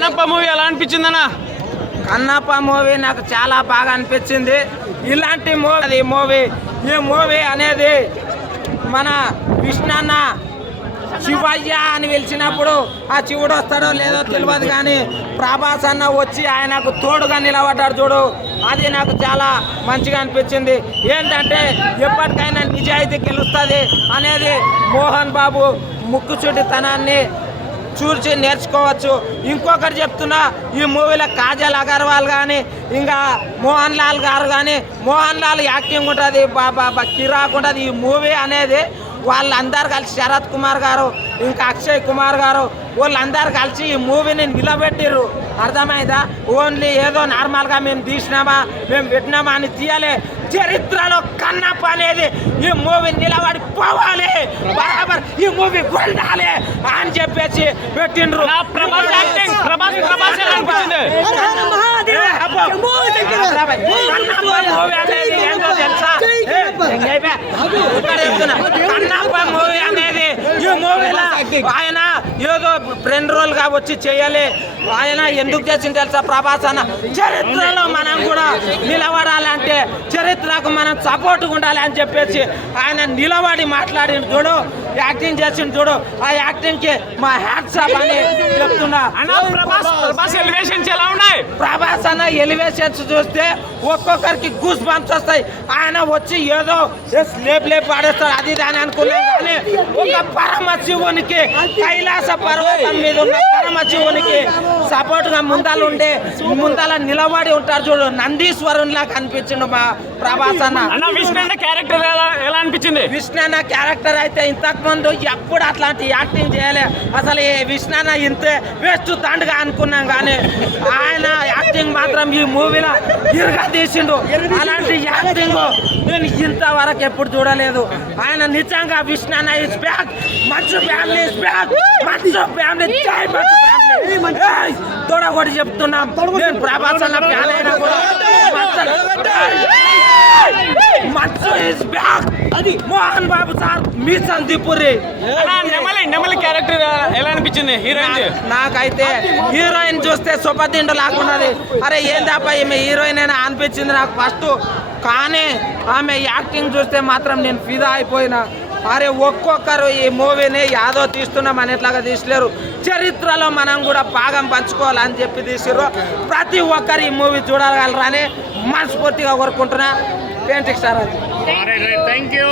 Kannappa movie ఎలా అనిపించిందన్నా Kannappa movie నాకు చాలా బాగా అనిపించింది. ఇలాంటి మూవీ మూవీ. ఈ మూవీ అనేది మన విష్ణన్న శివయ్య అని పిలిచినప్పుడు ఆ శివుడు వస్తాడో లేదో తెలియదు కానీ ప్రభాస్ అన్న వచ్చి ఆయనకు తోడుగా నిలబడ్డాడు చూడు. అది నాకు చాలా మంచిగా అనిపించింది. ఏంటంటే ఎప్పటికైనా నిజాయితీ గెలుస్తుంది అనేది మోహన్ బాబు ముక్కుచుటితనాన్ని చూసి నేర్చుకోవచ్చు. ఇంకొకటి చెప్తున్నా ఈ మూవీలో కాజల్ అగర్వాల్ కానీ ఇంకా మోహన్ లాల్ గారు కానీ మోహన్ లాల్ యాక్టింగ్ ఉంటుంది బాబా కిరాక్ ఉంటుంది. ఈ మూవీ అనేది వాళ్ళందరూ కలిసి శరత్ కుమార్ గారు ఇంకా అక్షయ్ కుమార్ గారు వాళ్ళందరూ కలిసి ఈ మూవీని నిలబెట్టిర్రు. అర్థమైందా? ఓన్లీ ఏదో నార్మల్గా మేము తీసినామా మేము పెట్టినామా అని తీయాలి. చరిత్రలో కన్నప్ప అనేది ఈ మూవీ నిలబడి పోవాలి మూవీ కొనాలి అని చెప్పేసి పెట్టిండ్రు నా ప్రభాస్ యాక్టింగ్ ప్రభాస్ ప్రభాస్ ఎలా అనిపించింది ఏ, అబ్బో. కన్నప్ప మూవీ అనేది ఏంటో తెలుసా. కన్నప్ప మూవీ అనేది ఈ మూవీలో ఆయన ఏదో ఫ్రెండ్ రోల్గా వచ్చి చేయాలి. ఆయన ఎందుకు చేసింది తెలుసా ప్రభాస్ అన్న? చరిత్రలో మనం కూడా నిలబడాలంటే చరిత్రకు మనం సపోర్ట్ ఉండాలి అని చెప్పేసి ఆయన నిలబడి మాట్లాడిన చూడు. యాక్టింగ్ చేసిన చూడు. ఆ యాక్టింగ్కి మా హ్యాట్స్ ఆఫ్ అని చెప్తున్నా. ప్రభాస్ ప్రభాస్ ఎలివేషన్స్ ఎలా ఉన్నాయి? ప్రభాస్ అన్న ఎలివేషన్స్ చూస్తే ఒక్కొక్కరికి గూస్ బంప్స్ వస్తాయి. ఆయన వచ్చి ఏదో లేపు లేపు పాడేస్తాడు. అది ఇది అని అనుకున్నాం కానీ ఒక పరమ శివునికి కైలాస పర్వతం మీద ఉన్న పరమ శివునికి సపోర్ట్ ముందాలు ఉండే ముందాల నిలబడి ఉంటారు చూడు. నందీశ్వరునిలా కనిపించిండు మా ప్రభాస్ అన్న. అన్న విష్ణు క్యారెక్టర్ ఎలా ఎలా అనిపించింది? విష్ణు అన్న క్యారెక్టర్ అయితే ఇంతకు ముందు ఎప్పుడు అట్లాంటి యాక్టింగ్ చేయలే. అసలు ఈ విష్ణు అన్న ఇంతే వేస్ట్ తండ్రిగా అనుకున్నాం కానీ ఆయన యాక్టింగ్ మాత్రం ఈ మూవీలో ఇరుగా తీసిండు. అలాంటి యాక్టింగ్ నేను ఇంతవరకు ఎప్పుడు చూడలేదు. ఆయన నిజంగా విష్ణు అన్న is back Manchu family is back Manchu family జై మంచు ఫ్యామిలీ తోడగొట్టి చెప్తున్నాం. నేను ప్రభాస్ అన్న ఫ్యాన్ అయినా కూడా మంచు ఇస్ బ్యాక్ అది మోహన్ బాబు సార్ మీ సందీపురి. నెమలి నెమలి క్యారెక్టర్ ఎలా అనిపించింది? హీరోయిన్ నాకైతే హీరోయిన్ చూస్తే సుపతిండు లాక్కున్నది అరే ఏందప్ప ఈమె హీరోయిన్ అయినా అనిపించింది నాకు ఫస్ట్ కానీ ఆమె యాక్టింగ్ చూస్తే మాత్రం నేను ఫిదా అయిపోయినా. అరే ఒక్కొక్కరు ఈ మూవీని యాదో తీస్తున్నాం అనేట్లాగా తీసలేరు. చరిత్రలో మనం కూడా భాగం పంచుకోవాలని చెప్పి తీసిర్రు. ప్రతి ఒక్కరు ఈ మూవీ చూడగలరని మనస్ఫూర్తిగా కోరుకుంటున్నా. పెయింటింగ్ సార్ అది? Thank you